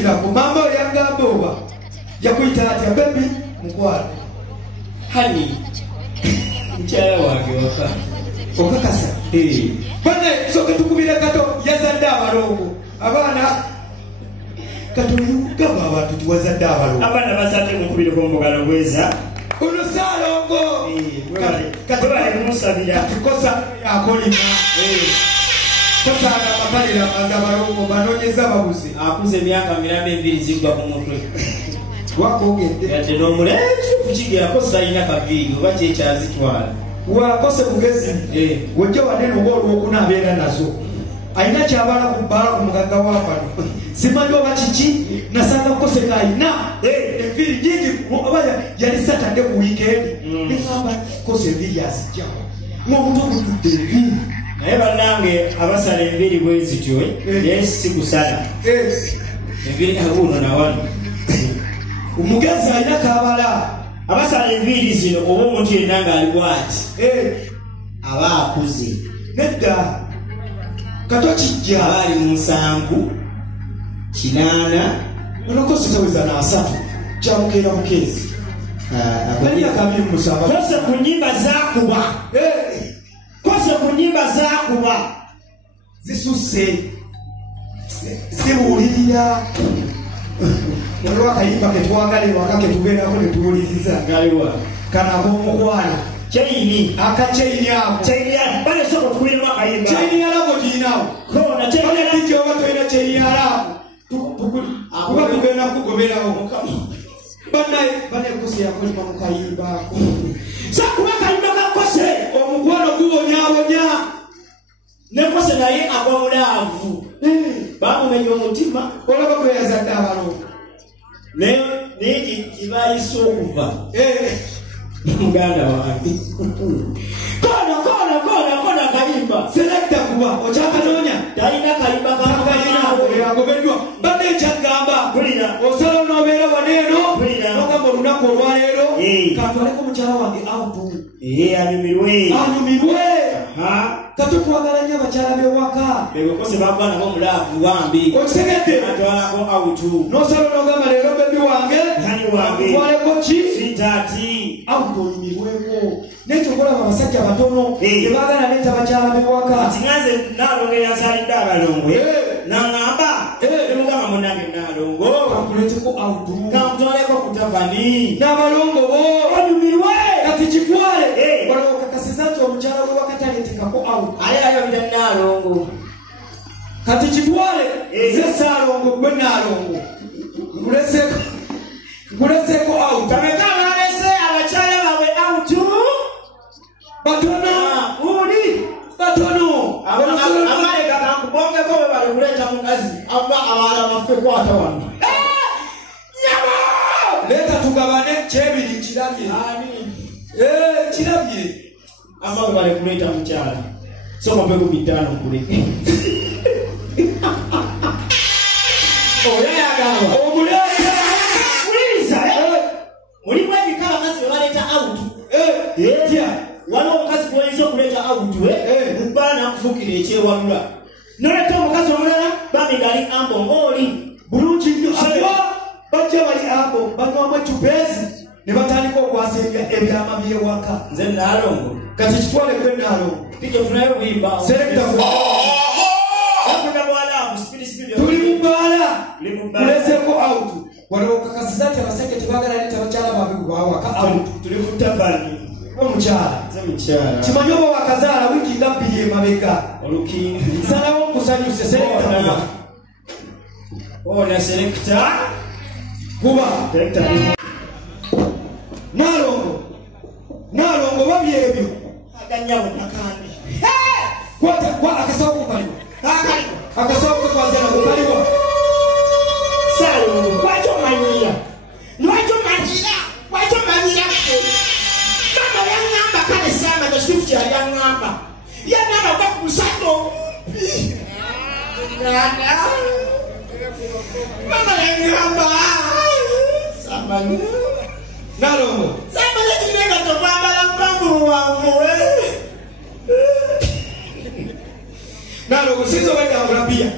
Tulinda ku mama yanga boba. Yakuita ati baby mkwala. Hani. Mchaya wake waka. Okakasa. Bane soke tukubira kato yazadda abalongo. Abana katuyuka abantu tuwazadde abalongo. Abana basate mukubira ko mbogalo gweza. Uno salongo. Katubale kumusabira. Kosa akolima. Kosa abalira abalongo banonyeza babuze. Akuze emyaka 200 zigwa ku mutwe. Wakogedde. Yate no mulenzi kukigira kosa ina kaviri oba kyazitwala. Wakose kugezi. Wojja wanene ngolo okunabeera nazo. Aina kyabala kubala ku mugaga wapano. Simanyi oba kiki nasanga kose kaina. Eviri nyingi obaya yali Saturday ku weekend. Ngamba kose eviri azijjawo. Ngomuntu kutudde eviri. Naye bannange abasala enviri bwezityo yesi kusala. Enviri abuno na wano. Umugezi alina kabala. Abasala enviri zino oba omuntu yenna ng'ali bw'ati. Aba akuze. Nedda. Kato kijja. Abali mu 7, 8. Onokosi taweza na 3. Kyamukera mukezi. Bali akamiri musaba. Kose ku nnyimba zaakuba. Kose ku nnyimba zaakuba. Zisusse. Sibuulirira. Nolwa kayimba ketwagale wakake tubeerako ne tuwuliriza. Galiwa. Kana ak'omukwano. Kyeyini. Akakyeyini ako. Kyeyini ako. Bale soko tuwulirwa akayimba. Kyeyini alako tiinawo. Kona kyeyini alako. Bale dijja oba toyina kyeyini alako. Kuba tugenda kukugoberawo. Bane kose yakolima mu kayimba ako. Sakuba kayimba kakose. Omukwano gubonyabonya. Ne kose naye agwa mulaavu. Bamumenya omutima. Olaba kwe yazadde abalongo. Naye kibayisa okuva. Muganda wange. Kona kayimba. Selekta kuba okyakanoonya. Talina kayimba kakayina. Yagobeddwa. Bade ekyagamba. Bulira. Osala n'obeera waneeno. Bulira. Nogamba olunaku olwaleero. Katwaleko mukyala wange awutu. Anyumirwe. Katukwagala nnyo abakyala b'ewaka. Ebikose bagwa nabo mulaavu bambi. Okitegedde. Atwalako awutu. N'osala n'ogamba leero bebi wange. Hani wange. Atwaleko ki? Sitaati. Awutu onyumirweko. Nekyo okulaba abasajja batono. Tebaagala netta abakyala b'ewaka. Tingaze Naalongo yazaalidde abalongo. N'aŋŋamba. Nemugamba munnange Naalongo. Kakuleeteko awutu. Kamutwaleko ku tavani. N'abalongo bo. Onyumirwe. Kati kikwale. Waliwo kakasiza nti omukyala we wakataleetekako awutu. Ayayobira Naalongo. Kati kitwale. Ze Saalongo gwe Naalongo. Nkuleseeko awutu. Kameka balese abakyala baabwe awutu. Batono. Uli. Batono. Amaleka kankubongeko bwe bali kuleeta mukazi. Aba abala baffe kwata wano. Nyama! Leeta tugabane kyebiri kirabye. Kirabye. Amawe bali kuleeta mukyala. Soma peko 5 kuleke. Oyayagala. Omuleeta. Kuliza. Mulimu ebikala bakazi baleeta awutu. Etya. Waliwo omukazi gwoyinza okuleeta awutu mubbala n'akufukira ekyewalula. Noleeta omukazi omulala bambi ngali ambo ng'oli. Bulungi nnyo. Bajja bali ambo banywamu ecupeezi ne batandika okwasa ebyama by'ewaka. Nze Naalongo. Kati kitwale gwe Naalongo. Tijofunayo buyimba. Selekta Wakuna bwala spidi. tuli mu bbaala. Kuleseeko awutu. Waliwo kakasiza nti abasajja tebaagala leeta abakyala baabwe bwawaka awutu. Tuli ku tabani. Omukyala. Mukyala. Kimanyi oba wakazaala wiiki nga 2 emabega. Olukingi. Nsalawo nkusanyuse selekta kuba. Ona selekta. Kuba. Selekta. Naalongo babye ebyo. Aganyawo nakandi. Kwa akasawo kupaliwa. Akasawo kukwazana kupaliwa. Saalongo kwacho manyira. Nwacho manyira. Mama yangamba kale sama the scripture yangamba. Yangamba kwa kusato. Mama yangamba. Sama. Naalongo. Sama lekinega topambala mpambu wangu. Naalongo sinzo bajja ngulapia.